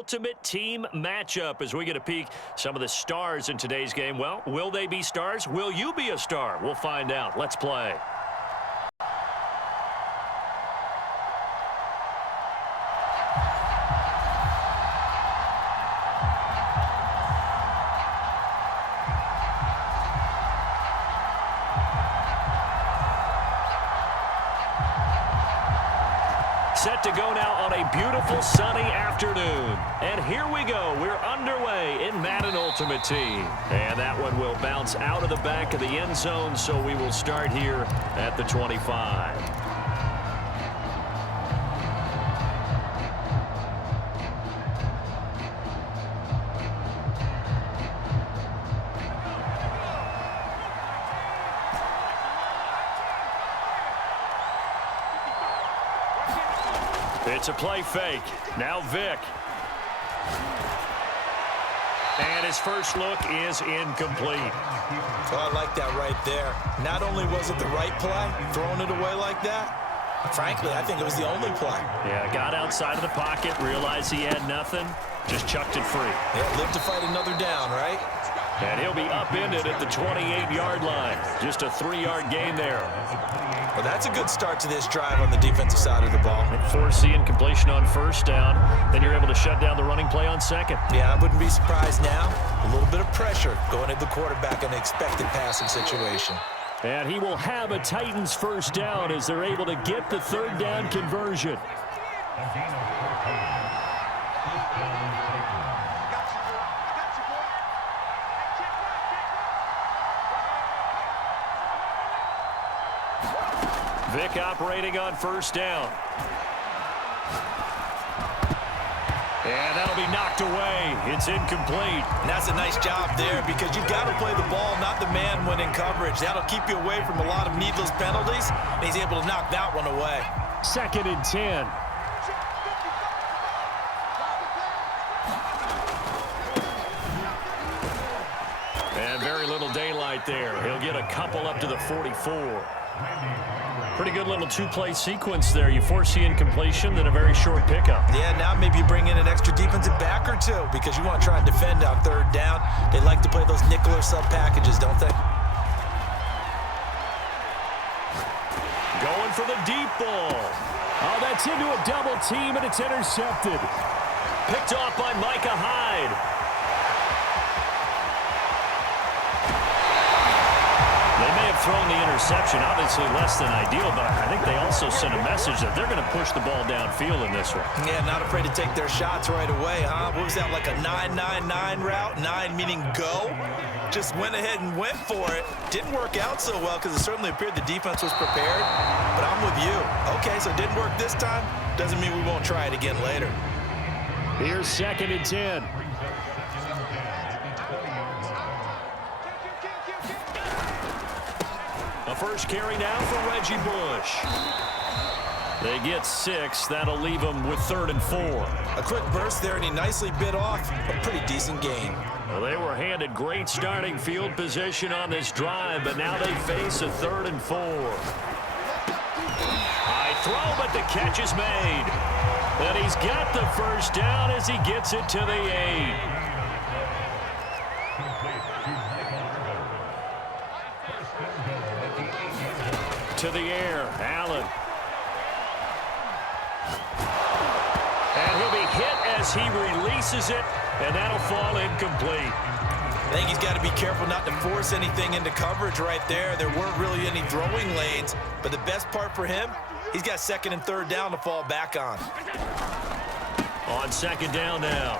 ultimate team matchup as we get a peek some of the stars in today's game. Well, will they be stars? Will you be a star? We'll find out. Let's play. Set to go now on a beautiful sunny afternoon. And here we go. We're underway in Madden Ultimate Team. And that one will bounce out of the back of the end zone, so we will start here at the 25. It's a play fake. Now Vick. And his first look is incomplete. Well, I like that right there. Not only was it the right play, throwing it away like that, frankly, I think it was the only play. Yeah, got outside of the pocket, realized he had nothing, just chucked it free. Yeah, live to fight another down, right? And he'll be upended at the 28-yard line. Just a 3-yard gain there. Well, that's a good start to this drive on the defensive side of the ball. Force the incompletion on first down. Then you're able to shut down the running play on second. Yeah, I wouldn't be surprised now. A little bit of pressure going at the quarterback in an expected passing situation. And he will have a Titans first down as they're able to get the third down conversion. Vick operating on first down. And that'll be knocked away. It's incomplete. And that's a nice job there because you've got to play the ball, not the man when in coverage. That'll keep you away from a lot of needless penalties. And he's able to knock that one away. 2nd and 10. And very little daylight there. He'll get a couple up to the 44. Pretty good little two-play sequence there. You force the incompletion, then a very short pickup. Yeah, now maybe you bring in an extra defensive back or two because you want to try and defend on third down. They like to play those nickel or sub packages, don't they? Going for the deep ball. Oh, that's into a double team, and it's intercepted. Picked off by Micah Hyde. They may have thrown the interception, obviously less than ideal, but I think they also sent a message that they're going to push the ball downfield in this one. Yeah, not afraid to take their shots right away, huh? What was that, like a 9-9-9 route? 9 meaning go? Just went ahead and went for it. Didn't work out so well because it certainly appeared the defense was prepared, but I'm with you. Okay, so it didn't work this time. Doesn't mean we won't try it again later. Here's 2nd and 10. A first carry now for Reggie Bush. They get 6. That'll leave them with 3rd and 4. A quick burst there, and he nicely bit off a pretty decent gain. Well, they were handed great starting field position on this drive, but now they face a 3rd and 4. High throw, but the catch is made. And he's got the first down as he gets it to the 8. To the air, Allen. And he'll be hit as he releases it, and that'll fall incomplete. I think he's got to be careful not to force anything into coverage right there. There weren't really any throwing lanes, but the best part for him, he's got 2nd and 3rd down to fall back on. On 2nd down now,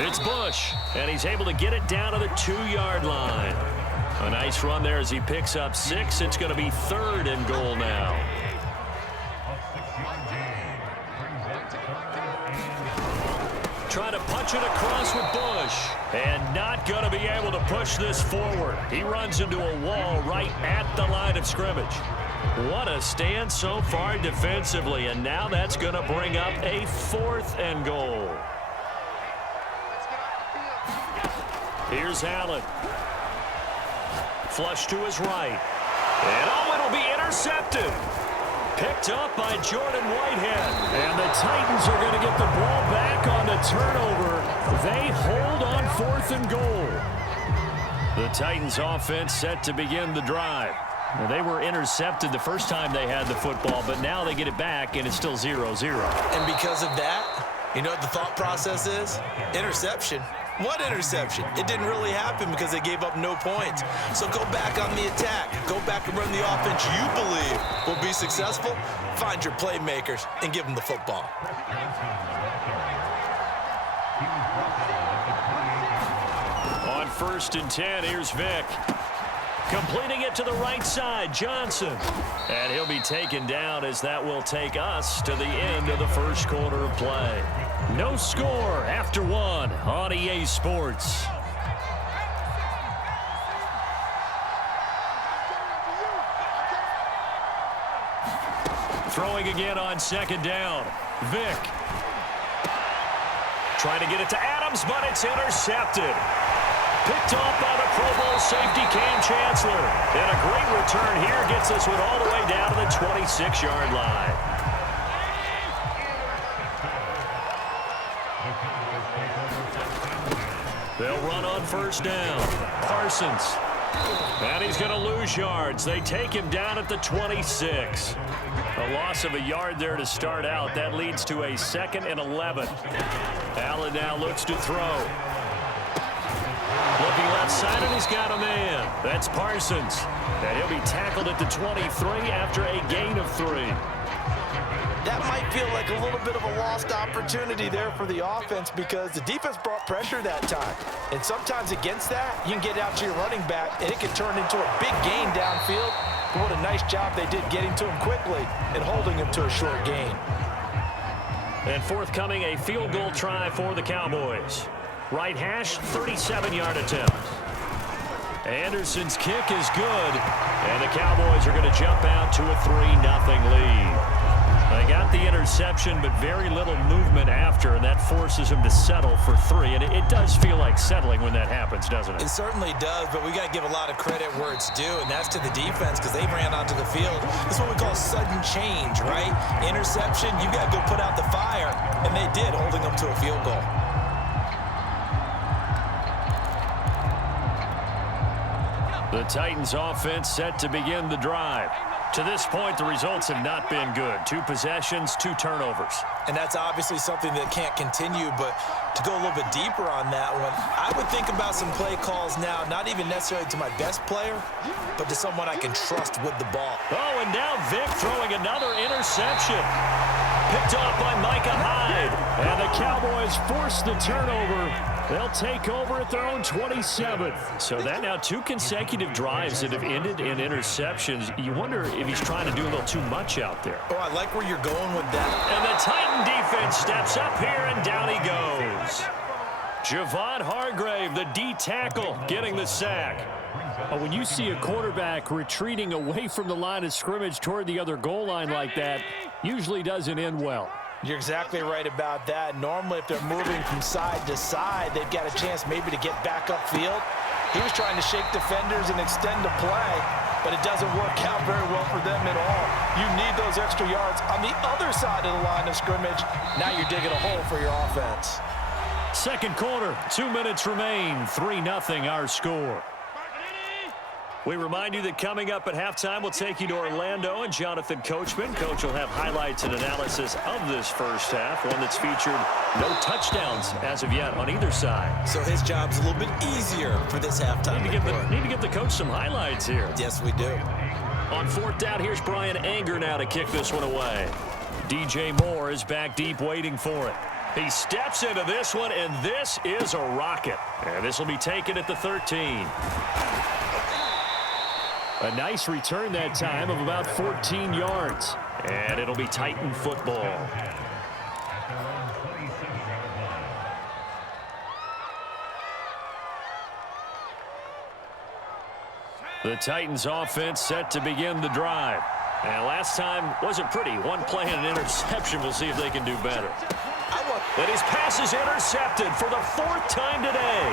it's Bush, and he's able to get it down to the 2-yard line. A nice run there as he picks up 6. It's going to be 3rd and goal now. Trying to punch it across with Bush. And not going to be able to push this forward. He runs into a wall right at the line of scrimmage. What a stand so far defensively. And now that's going to bring up a 4th and goal. Here's Allen. Flush to his right. And oh, it'll be intercepted. Picked up by Jordan Whitehead. And the Titans are going to get the ball back on the turnover They hold on 4th and goal. The Titans offense set to begin the drive. Now, they were intercepted the first time they had the football, but now they get it back, and it's still 0-0. And because of that, you know what the thought process is? Interception. What interception? It didn't really happen because they gave up no points. So go back on the attack. Go back and run the offense you believe will be successful. Find your playmakers and give them the football. On 1st and 10, here's Vick. Completing it to the right side, Johnson. And he'll be taken down as that will take us to the end of the first quarter of play. No score after 1 on EA Sports. Throwing again on 2nd down. Vick. Trying to get it to Adams, but it's intercepted. Picked off by the Pro Bowl safety Cam Chancellor. And a great return here gets this one all the way down to the 26-yard line. They'll run on 1st down. Parsons. And he's going to lose yards. They take him down at the 26. A loss of a yard there to start out. That leads to a 2nd and 11. Allen now looks to throw. Looking left side, and he's got a man. That's Parsons. And he'll be tackled at the 23 after a gain of 3. That might feel like a little bit of a lost opportunity there for the offense because the defense brought pressure that time. And sometimes against that, you can get out to your running back, and it can turn into a big gain downfield. But what a nice job they did getting to him quickly and holding him to a short gain. And forthcoming, a field goal try for the Cowboys. Right hash, 37-yard attempt. Anderson's kick is good, and the Cowboys are going to jump out to a 3-0 lead. They got the interception, but very little movement after, and that forces them to settle for 3. And it does feel like settling when that happens, doesn't it? It certainly does, but we got to give a lot of credit where it's due, and that's to the defense because they ran onto the field. This is what we call sudden change, right? Interception, you got to go put out the fire, and they did, holding them to a field goal. The Titans offense set to begin the drive. To this point, the results have not been good. 2 possessions, 2 turnovers. And that's obviously something that can't continue, but to go a little bit deeper on that one, I would think about some play calls now, not even necessarily to my best player, but to someone I can trust with the ball. Oh, and now Vick throwing another interception. Picked off by Micah Hyde. And the Cowboys force the turnover. They'll take over at their own 27th. So that now 2 consecutive drives that have ended in interceptions. You wonder if he's trying to do a little too much out there. Oh, I like where you're going with that. And the Titan defense steps up here, and down he goes. Javon Hargrave, the D tackle, getting the sack. When you see a quarterback retreating away from the line of scrimmage toward the other goal line like that, usually doesn't end well. You're exactly right about that. Normally, if they're moving from side to side, they've got a chance maybe to get back upfield. He was trying to shake defenders and extend the play, but it doesn't work out very well for them at all. You need those extra yards on the other side of the line of scrimmage. Now you're digging a hole for your offense. Second quarter, 2 minutes remain, 3-0 our score. We remind you that coming up at halftime, we'll take you to Orlando and Jonathan Coachman. Coach will have highlights and analysis of this first half, one that's featured no touchdowns as of yet on either side. So his job's a little bit easier for this halftime. Need to give the coach some highlights here. Yes, we do. On 4th down, here's Brian Anger now to kick this one away. DJ Moore is back deep waiting for it. He steps into this one, and this is a rocket. And this will be taken at the 13. A nice return that time of about 14 yards. And it'll be Titan football. The Titans offense set to begin the drive. And last time wasn't pretty. One play and an interception. We'll see if they can do better. And his pass is intercepted for the 4th time today.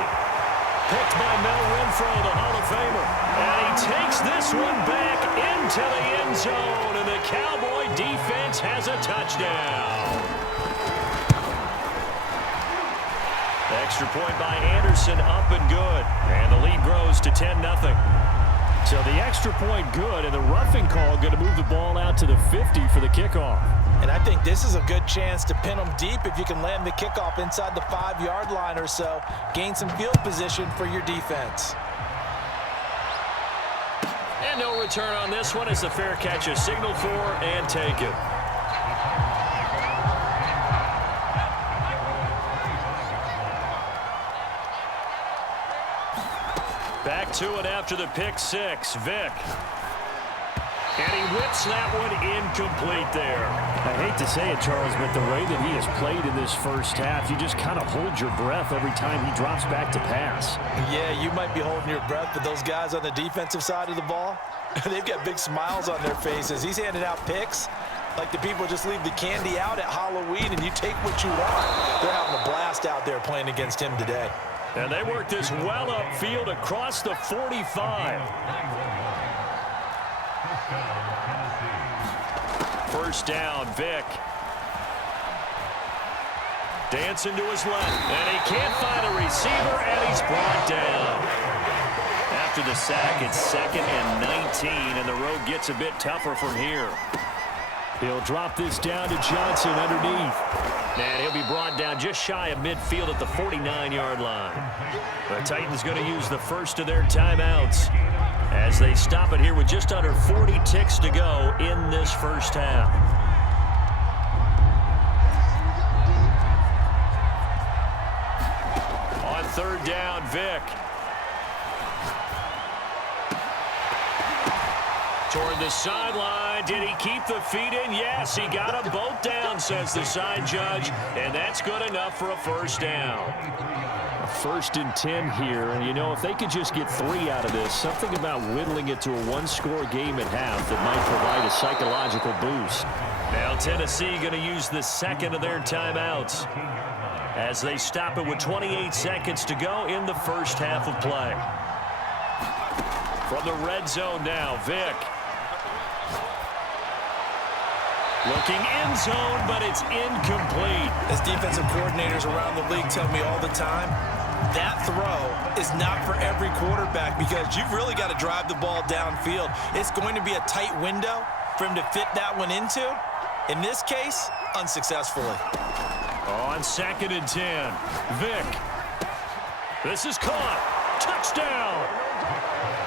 Picked by Mel Renfro, the Hall of Famer. And he takes this one back into the end zone. And the Cowboy defense has a touchdown. Extra point by Anderson, up and good. And the lead grows to 10-0. So the extra point good, and the roughing call going to move the ball out to the 50 for the kickoff. And I think this is a good chance to pin them deep if you can land the kickoff inside the 5-yard line or so. Gain some field position for your defense. And no return on this one as the fair catch is signaled for and taken. Back to it after the pick six. Vick. And he whips that one incomplete there. I hate to say it, Charles, but the way that he has played in this first half, you just kind of hold your breath every time he drops back to pass. Yeah, you might be holding your breath, but those guys on the defensive side of the ball, they've got big smiles on their faces. He's handing out picks like the people just leave the candy out at Halloween and you take what you want. They're having a blast out there playing against him today. And they work this well upfield across the 45. First down, Vick. Dancing to his left, and he can't find a receiver, and he's brought down. After the sack, it's 2nd and 19, and the road gets a bit tougher from here. He'll drop this down to Johnson underneath. And he'll be brought down just shy of midfield at the 49-yard line. The Titans going to use the first of their timeouts as they stop it here with just under 40 ticks to go in this first half. On third down, Vick. Toward the sideline. Did he keep the feet in? Yes, he got them both down, says the side judge. And that's good enough for a first down. A 1st and 10 here. And, you know, if they could just get 3 out of this, something about whittling it to a one-score game at half that might provide a psychological boost. Now Tennessee going to use the second of their timeouts as they stop it with 28 seconds to go in the first half of play. From the red zone now, Vick. Looking end zone, but it's incomplete. As defensive coordinators around the league tell me all the time, that throw is not for every quarterback because you've really got to drive the ball downfield. It's going to be a tight window for him to fit that one into. In this case, unsuccessfully. On 2nd and 10, Vick. This is caught. Touchdown.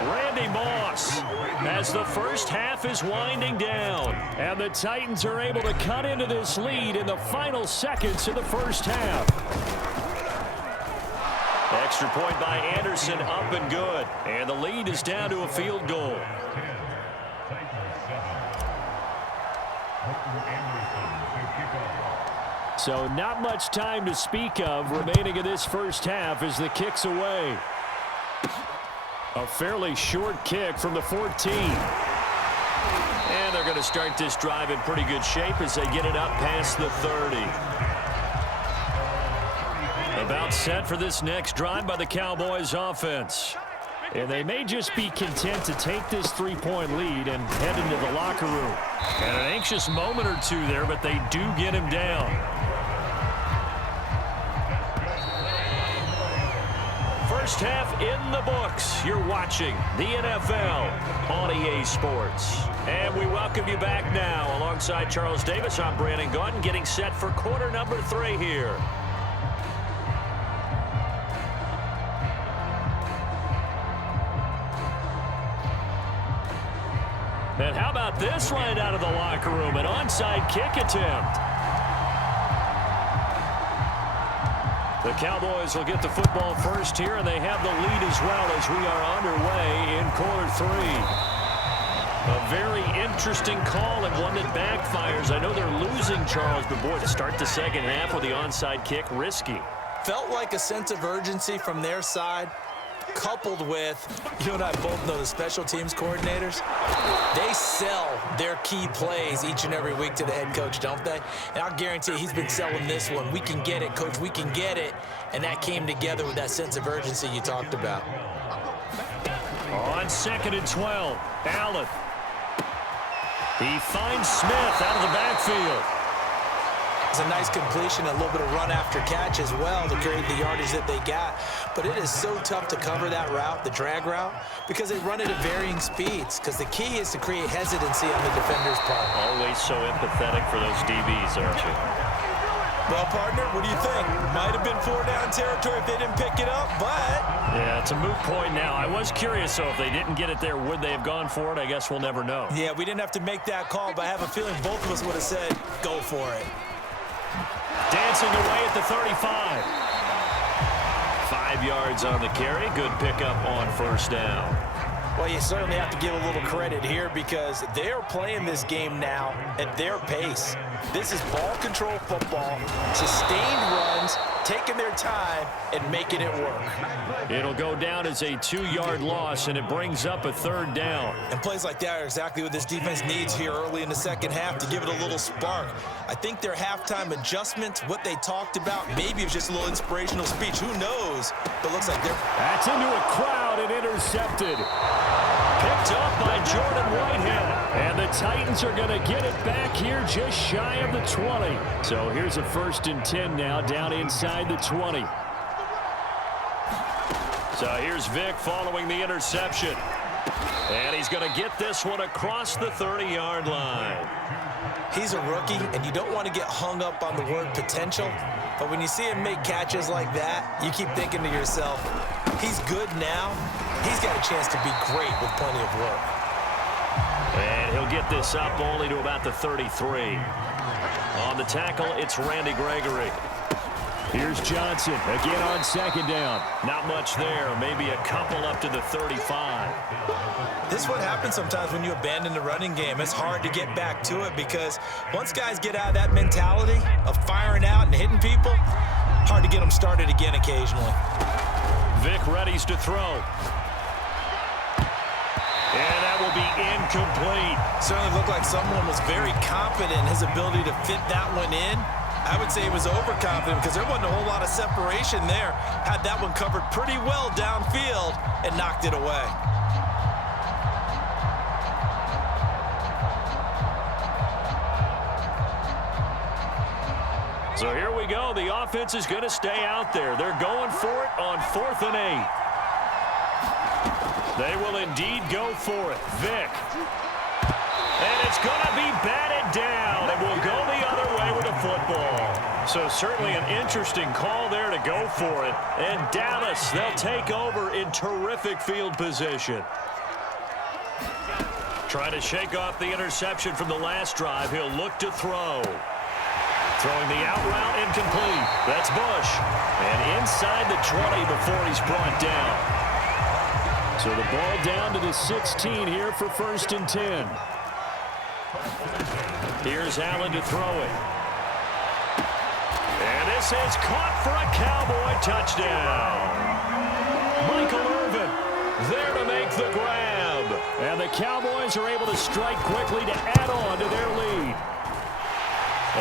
Randy Moss as the first half is winding down. And the Titans are able to cut into this lead in the final seconds of the first half. Extra point by Anderson, up and good. And the lead is down to a field goal. So not much time to speak of remaining in this first half as the kick's away. A fairly short kick from the 14. And they're going to start this drive in pretty good shape as they get it up past the 30. About set for this next drive by the Cowboys offense. And they may just be content to take this 3-point lead and head into the locker room. And an anxious moment or two there, but they do get him down. First half in the books. You're watching the NFL on EA Sports. And we welcome you back now. Alongside Charles Davis, I'm Brandon Gaudin, getting set for quarter number 3 here. And how about this right out of the locker room? An onside kick attempt. The Cowboys will get the football first here, and they have the lead as well as we are underway in quarter 3. A very interesting call and one that backfires. I know they're losing, Charles, but boy, to start the second half with the onside kick, risky. Felt like a sense of urgency from their side, coupled with, you and I both know the special teams coordinators, they sell their key plays each and every week to the head coach, don't they? And I'll guarantee he's been selling this one. We can get it, coach, we can get it. And that came together with that sense of urgency you talked about. On 2nd and 12, Allen. He finds Smith out of the backfield. It's a nice completion, a little bit of run after catch as well to create the yardage that they got. But it is so tough to cover that route, the drag route, because they run it at varying speeds. Because the key is to create hesitancy on the defender's part. Always so empathetic for those DBs, aren't you? Well, partner, what do you think? Might have been 4-down territory if they didn't pick it up, but... Yeah, it's a moot point now. I was curious, so if they didn't get it there, would they have gone for it? I guess we'll never know. Yeah, we didn't have to make that call, but I have a feeling both of us would have said, go for it. Dancing away at the 35. 5 yards on the carry. Good pickup on first down. Well, you certainly have to give a little credit here because they're playing this game now at their pace. This is ball control football, sustained runs, taking their time, and making it work. It'll go down as a 2-yard loss, and it brings up a 3rd down. And plays like that are exactly what this defense needs here early in the second half to give it a little spark. I think their halftime adjustments, what they talked about, maybe it was just a little inspirational speech. Who knows? But it looks like they're... That's into a crowd and intercepted. Picked up by Jordan Whitehead. And the Titans are going to get it back here just shy of the 20. So here's a 1st and 10 now down inside the 20. So here's Vic following the interception. And he's going to get this one across the 30-yard line. He's a rookie, and you don't want to get hung up on the word potential. But when you see him make catches like that, you keep thinking to yourself, he's good now. He's got a chance to be great with plenty of work. And he'll get this up only to about the 33. On the tackle, it's Randy Gregory. Here's Johnson again on 2nd down. Not much there, maybe a couple up to the 35. This is what happens sometimes when you abandon the running game. It's hard to get back to it because once guys get out of that mentality of firing out and hitting people, hard to get them started again occasionally. Vic readies to throw. And that will be incomplete. Certainly looked like someone was very confident in his ability to fit that one in. I would say he was overconfident because there wasn't a whole lot of separation there. Had that one covered pretty well downfield and knocked it away. So here we go. The offense is going to stay out there. They're going for it on 4th and 8. They will indeed go for it. Vic. And it's going to be batted down, and we'll go the other way with the football. So certainly an interesting call there to go for it. And Dallas, they'll take over in terrific field position. Trying to shake off the interception from the last drive. He'll look to throw. Throwing the out route incomplete. That's Bush. And inside the 20 before he's brought down. So the ball down to the 16 here for 1st and 10. Here's Allen to throw it. And this is caught for a Cowboy touchdown. Michael Irvin there to make the grab. And the Cowboys are able to strike quickly to add on to their lead.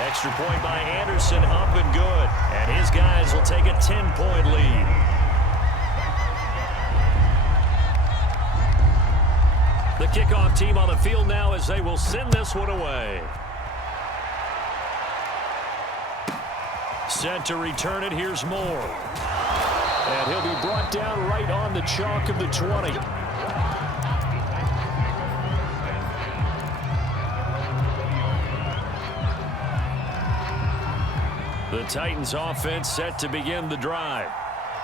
Extra point by Anderson, up and good. And his guys will take a 10-point lead. The kickoff team on the field now as they will send this one away. Set to return it, here's Moore. And he'll be brought down right on the chalk of the 20. The Titans offense set to begin the drive.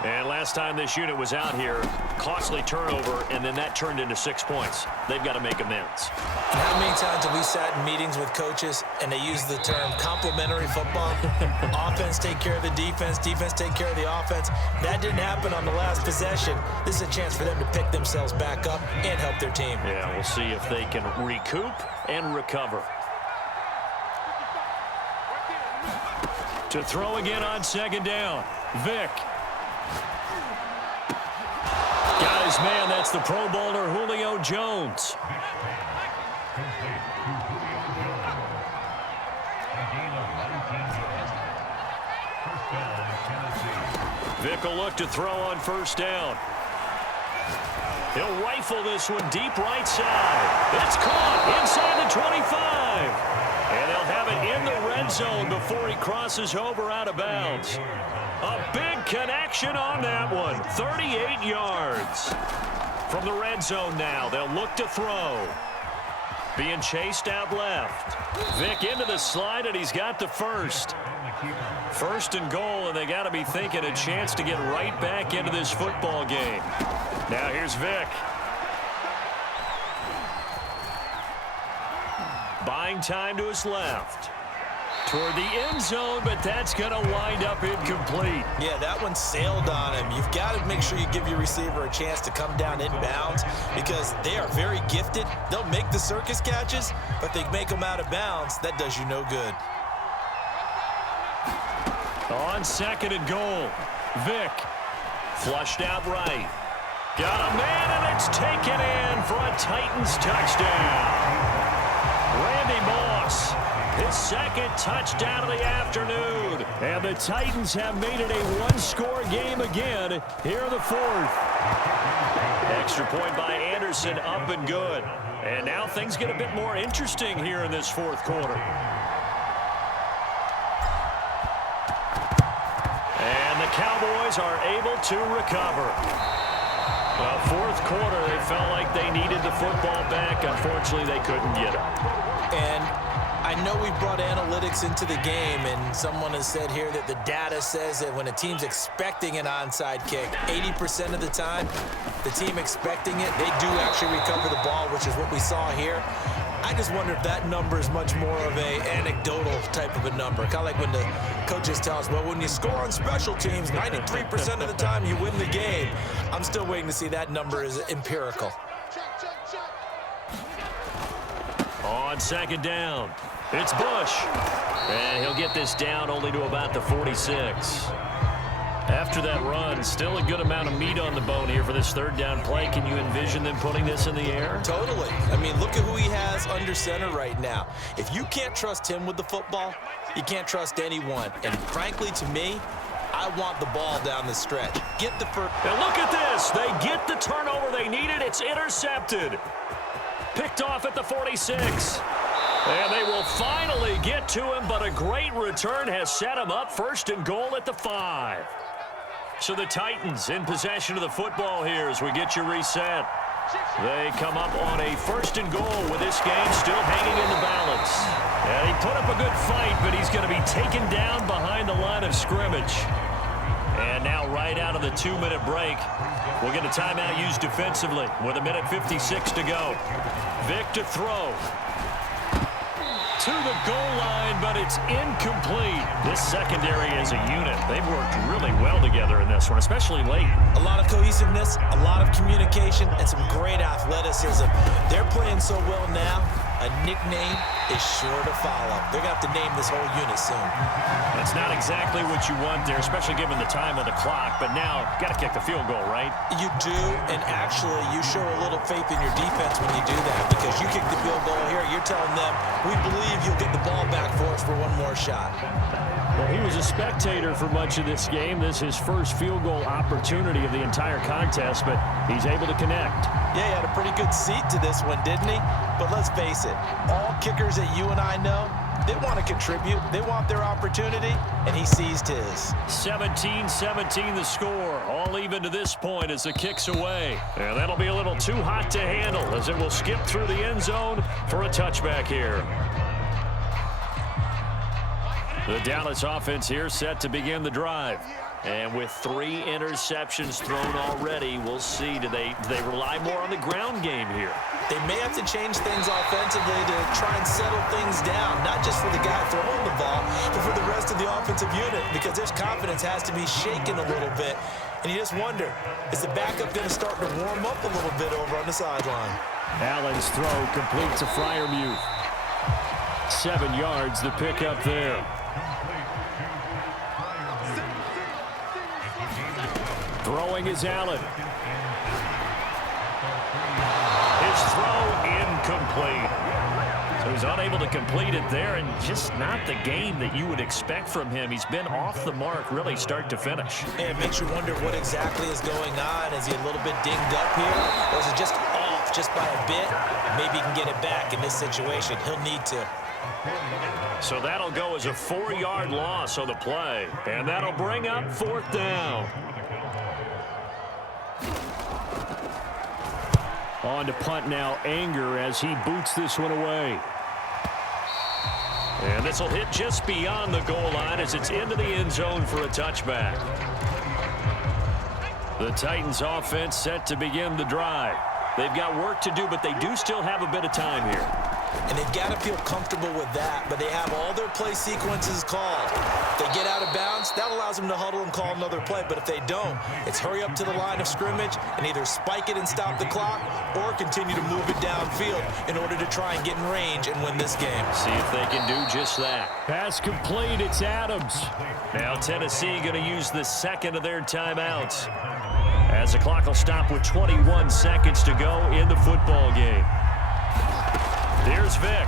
And last time this unit was out here, costly turnover, and then that turned into 6 points. They've got to make amends. And how many times have we sat in meetings with coaches and they use the term complementary football? Offense take care of the defense, defense take care of the offense. That didn't happen on the last possession. This is a chance for them to pick themselves back up and help their team. Yeah, we'll see if they can recoup and recover. To throw again on 2nd down. Vic. Got his man. That's the Pro Bowler Julio Jones. Vic will look to throw on 1st down. He'll rifle this one deep right side. It's caught inside the 25. And they'll have it in the red zone before he crosses over out of bounds. A big connection on that one. 38 yards. From the red zone now, they'll look to throw. Being chased out left. Vick into the slide, and he's got the first. First and goal, and they got to be thinking a chance to get right back into this football game. Now here's Vick. Buying time to his left. Toward the end zone, but that's going to wind up incomplete. Yeah, that one sailed on him. You've got to make sure you give your receiver a chance to come down inbounds because they are very gifted. They'll make the circus catches, but they make them out of bounds. That does you no good. On second and goal, Vick flushed out right. Got a man, and it's taken in for a Titans touchdown. Randy Moss, his second touchdown of the afternoon. And the Titans have made it a one-score game again here in the fourth. Extra point by Anderson, up and good. And now things get a bit more interesting here in this fourth quarter. And the Cowboys are able to recover. Well, fourth quarter, they felt like they needed the football back. Unfortunately, they couldn't get it. And I know we brought analytics into the game, and someone has said here that the data says that when a team's expecting an onside kick, 80% of the time, the team expecting it, they do actually recover the ball, which is what we saw here. I just wonder if that number is much more of a anecdotal type of a number. Kind of like when the coaches tell us, well, when you score on special teams, 93% of the time you win the game. I'm still waiting to see that number is empirical. On second down, it's Bush. And he'll get this down only to about the 46. After that run, still a good amount of meat on the bone here for this third down play. Can you envision them putting this in the air? Totally. I mean, look at who he has under center right now. If you can't trust him with the football, you can't trust anyone. And frankly, to me, I want the ball down the stretch. Get the first. And look at this. They get the turnover they needed. It's intercepted. Picked off at the 46. And they will finally get to him, but a great return has set him up first and goal at the 5. So the Titans in possession of the football here as we get you reset. They come up on a first and goal with this game still hanging in the balance. And he put up a good fight, but he's going to be taken down behind the line of scrimmage. And now right out of the 2-minute break, we'll get a timeout used defensively with 1:56 to go. Vick to throw. To the goal line, but it's incomplete. This secondary as a unit, they've worked really well together in this one, especially late. A lot of cohesiveness, a lot of communication, and some great athleticism. They're playing so well now, a nickname is sure to follow. They're going to have to name this whole unit soon. That's not exactly what you want there, especially given the time of the clock, but now got to kick the field goal, right? You do, and actually you show a little faith in your defense when you do that, because you kick the field goal here, you're telling them, we believe you'll get the ball back for us for one more shot. Well, he was a spectator for much of this game. This is his first field goal opportunity of the entire contest, but he's able to connect. Yeah, he had a pretty good seat to this one, didn't he? But let's face it, all kickers that you and I know, they want to contribute. They want their opportunity, and he seized his. 17-17 the score. All even to this point as the kick's away. And that'll be a little too hot to handle as it will skip through the end zone for a touchback here. The Dallas offense here set to begin the drive. And with 3 interceptions thrown already, we'll see. Do they rely more on the ground game here? They may have to change things offensively to try and settle things down, not just for the guy throwing the ball, but for the rest of the offensive unit, because their confidence has to be shaken a little bit. And you just wonder, is the backup going to start to warm up a little bit over on the sideline? Allen's throw complete to Freiermuth. 7 yards, the pickup there. Throwing is Allen. His throw incomplete. So he's unable to complete it there, and just not the game that you would expect from him. He's been off the mark really start to finish. And it makes you wonder what exactly is going on. Is he a little bit dinged up here, or is it just off off just by a bit, maybe he can get it back in this situation. He'll need to. So that'll go as a 4-yard loss on the play. And that'll bring up 4th down. On to punt now, Anger, as he boots this one away. And this will hit just beyond the goal line as it's into the end zone for a touchback. The Titans offense set to begin the drive. They've got work to do, but they do still have a bit of time here. And they've got to feel comfortable with that, but they have all their play sequences called. If they get out of bounds, that allows them to huddle and call another play. But if they don't, it's hurry up to the line of scrimmage and either spike it and stop the clock or continue to move it downfield in order to try and get in range and win this game. See if they can do just that. Pass complete, it's Adams. Now Tennessee going to use the second of their timeouts, as the clock will stop with 21 seconds to go in the football game. Here's Vick.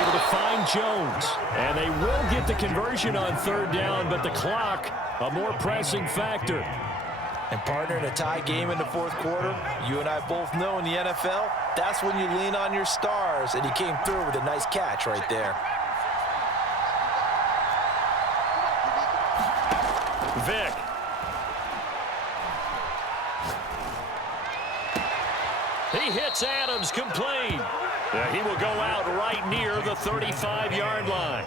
Able to find Jones. And they will get the conversion on 3rd down, but the clock, a more pressing factor. And partner, in a tie game in the 4th quarter, you and I both know in the NFL, that's when you lean on your stars. And he came through with a nice catch right there. Vick. He hits Adams complete. He will go out right near the 35-yard line.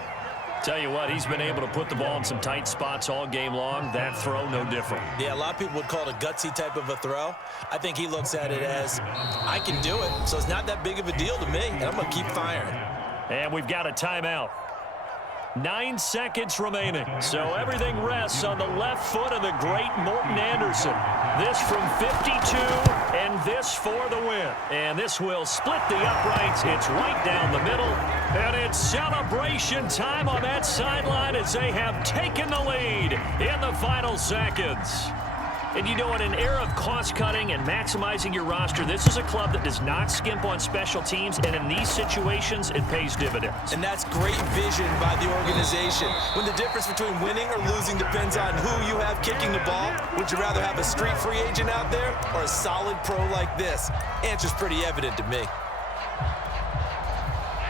Tell you what, he's been able to put the ball in some tight spots all game long. That throw, no different. Yeah, a lot of people would call it a gutsy type of a throw. I think he looks at it as, I can do it, so it's not that big of a deal to me, and I'm going to keep firing. And we've got a timeout. 9 seconds remaining. So everything rests on the left foot of the great Morten Andersen. This from 52, and this for the win. And this will split the uprights. It's right down the middle. And it's celebration time on that sideline as they have taken the lead in the final seconds. And you know, in an era of cost-cutting and maximizing your roster, this is a club that does not skimp on special teams, and in these situations, it pays dividends. And that's great vision by the organization. When the difference between winning or losing depends on who you have kicking the ball, would you rather have a street free agent out there or a solid pro like this? Answer's pretty evident to me.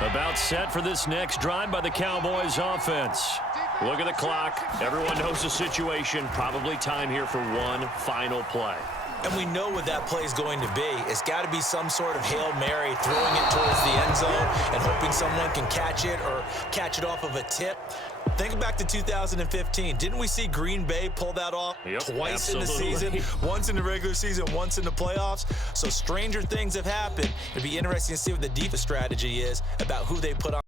About set for this next drive by the Cowboys offense. Look at the clock. Everyone knows the situation. Probably time here for one final play. And we know what that play is going to be. It's got to be some sort of Hail Mary, throwing it towards the end zone and hoping someone can catch it or catch it off of a tip. Think back to 2015. Didn't we see Green Bay pull that off twice in the season? Once in the regular season, once in the playoffs. So stranger things have happened. It'd be interesting to see what the defense strategy is about who they put on.